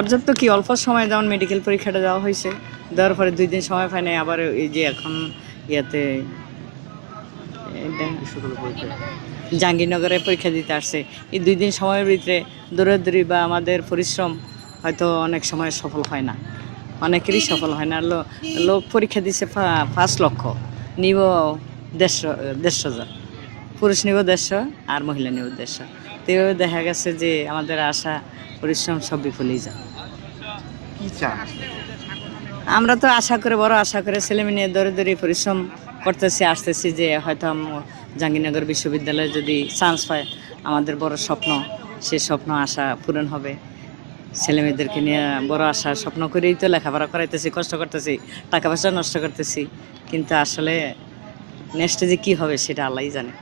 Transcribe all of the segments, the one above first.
পর্যাপ্ত কি? অল্প সময় যেমন মেডিকেল পরীক্ষাটা দেওয়া হয়েছে দেওয়ার পরে দুই দিন সময় পায় নাই আবার এই যে এখন ইয়াতে জাহাঙ্গীরনগরে পরীক্ষা দিতে আসছে। এই দুই দিন সময়ের ভিতরে দৌড়াদৌড়ি বা আমাদের পরিশ্রম হয়তো অনেক সময় সফল হয় না। অনেকেরই সফল হয় না। লোক পরীক্ষা দিচ্ছে পা- পাঁচ লক্ষ নিব দেড়শো দেড়শো জন। পুরুষ নিব দেড়শো আর মহিলা নিব দেড়শো। তো এভাবে দেখা গেছে যে আমাদের আশা পরিশ্রম সব বিফলেই যায়। আমরা তো আশা করে বড় আশা করে ছেলে মেয়ে নিয়ে দৌড়ে দৌড়ে পরিশ্রম করতেছি আসতেছি যে হয়তো জাহাঙ্গীরনগর বিশ্ববিদ্যালয়ে যদি চান্স পায় আমাদের বড় স্বপ্ন সে স্বপ্ন আশা পূরণ হবে। ছেলে মেয়েদেরকে নিয়ে বড় আশা স্বপ্ন করেই তো লেখাপড়া করাইতেছি কষ্ট করতেছি টাকা পয়সা নষ্ট করতেছি। কিন্তু আসলে নেক্সটে যে কী হবে সেটা আল্লাহই জানে।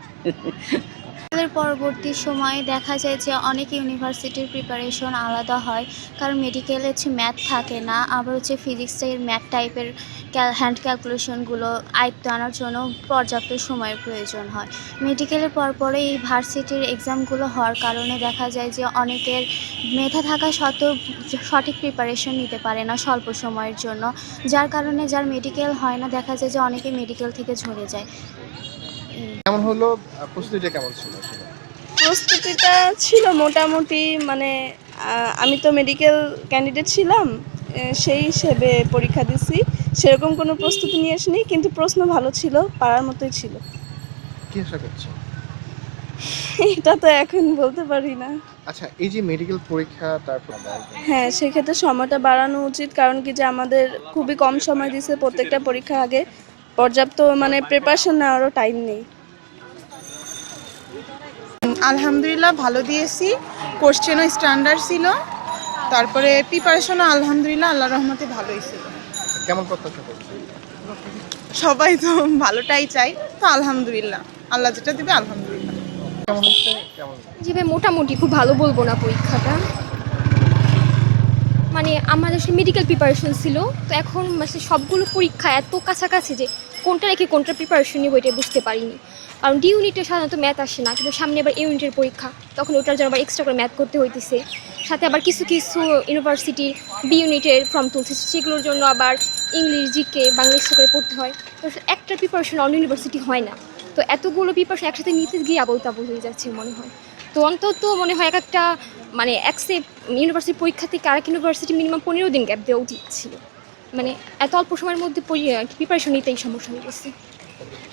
এর পরবর্তী সময়ে দেখা যায় যে অনেক ইউনিভার্সিটির প্রিপারেশন আলাদা হয়। কারণ মেডিকেলে হচ্ছে ম্যাথ থাকে না, আবার হচ্ছে ফিজিক্সের ম্যাথ টাইপের হ্যান্ড ক্যালকুলেশনগুলো আয়ত্ত আনার জন্য পর্যাপ্ত সময়ের প্রয়োজন হয়। মেডিকেলের পরপরে এই ভার্সিটির এক্সামগুলো হওয়ার কারণে দেখা যায় যে অনেকের মেধা থাকা সত্ত্বেও সঠিক প্রিপারেশন নিতে পারে না স্বল্প সময়ের জন্য। যার কারণে যার মেডিকেল হয় না, দেখা যায় যে অনেকে মেডিকেল থেকে ঝরে যায়। কেমন হলো প্রস্তুতিটা কেমন ছিল প্রস্তুতিটা ছিল মোটামুটি মানে আমি তো মেডিকেল ক্যান্ডিডেট ছিলাম সেই হিসেবে পরীক্ষা দিছি। সেরকম কোনো প্রস্তুতি নিয়ে আসিনি কিন্তু প্রশ্ন ভালো ছিল পারার মতোই ছিল। কি আশা করছ? এটা তো এখন বলতে পারি না। আচ্ছা এই যে মেডিকেল পরীক্ষা তারপর হ্যাঁ সেক্ষেত্রে সময়টা বাড়ানো উচিত কারণ কি যে আমাদের খুবই কম সময় দিছে প্রত্যেকটা পরীক্ষা আগে। পর্যাপ্ত মানে প্রিপারেশন নেওয়ারও টাইম নেই। আলহামদুলিল্লাহ ভালো দিয়েছি। কোশ্চেনও স্ট্যান্ডার্ড ছিল। তারপরে প্রিপারেশনও আলহামদুলিল্লাহ আল্লাহ রহমতে ভালোই ছিল। কেমন প্রত্যাশা করছ সবাই তো ভালোটাই চাই তো আলহামদুলিল্লাহ। আল্লাহ যেটা দেবে আলহামদুলিল্লাহ। কেমন হচ্ছে? কেমন? জি ভাই মোটামুটি। খুব ভালো বলব না পরীক্ষাটা। মানে আমাদের মেডিকেল প্রিপারেশন ছিল। তো এখন মানে সবগুলো পরীক্ষা এত কাছাকাছি যে কোনটা রেখে কোনটা প্রিপারেশন নিব এটা বুঝতে পারিনি। কারণ ডি ইউনিটে সাধারণত ম্যাথ আসে না, কিন্তু সামনে আবার ইউনিটের পরীক্ষা, তখন ওটার জন্য আবার এক্সট্রা করে ম্যাথ করতে হইতেছে। সাথে আবার কিছু কিছু ইউনিভার্সিটি বি ইউনিটের ফর্ম তুলছে সেগুলোর জন্য আবার ইংলিশ জিকে বাংলা extra করে পড়তে হয়। তো একটা প্রিপারেশন অন্য ইউনিভার্সিটি হয় না। তো এতগুলো প্রিপারেশন একসাথে নিতে গিয়ে আবল তাবল হয়ে যাচ্ছে মনে হয়। তো অন্তত মনে হয় এক একটা মানে অ্যাকসেপ ইউনিভার্সিটি পরীক্ষা থেকে আরেক ইউনিভার্সিটি মিনিমাম পনেরো দিন গ্যাপ দেওয়া উচিত ছিল। মানে এত অল্প সময়ের মধ্যে প্রিপারেশন নিতেই সমস্যা হয়ে গেছে।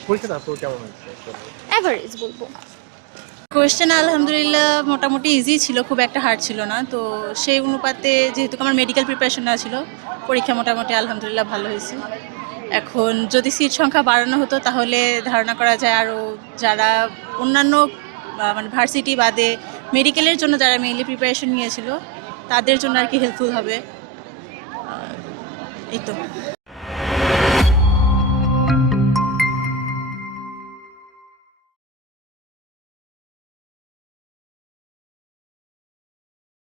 পরীক্ষা তারপর কেমন হয়েছে? অ্যাভারেজ বলব। কোয়েশ্চেন আলহামদুলিল্লাহ মোটামুটি ইজি ছিল খুব একটা হার্ড ছিল না। তো সেই অনুপাতে যেহেতু আমার মেডিকেল প্রিপারেশন না ছিল পরীক্ষা মোটামুটি আলহামদুলিল্লাহ ভালো হয়েছে। এখন যদি সিট সংখ্যা বাড়ানো হতো তাহলে ধারণা করা যায় আরও যারা অন্যান্য মানে ভার্সিটি বাদে মেডিকেলের জন্য যারা মেইনলি প্রিপারেশন নিয়েছিল, তাদের জন্য আর কি হেল্পফুল হবে। এই তো।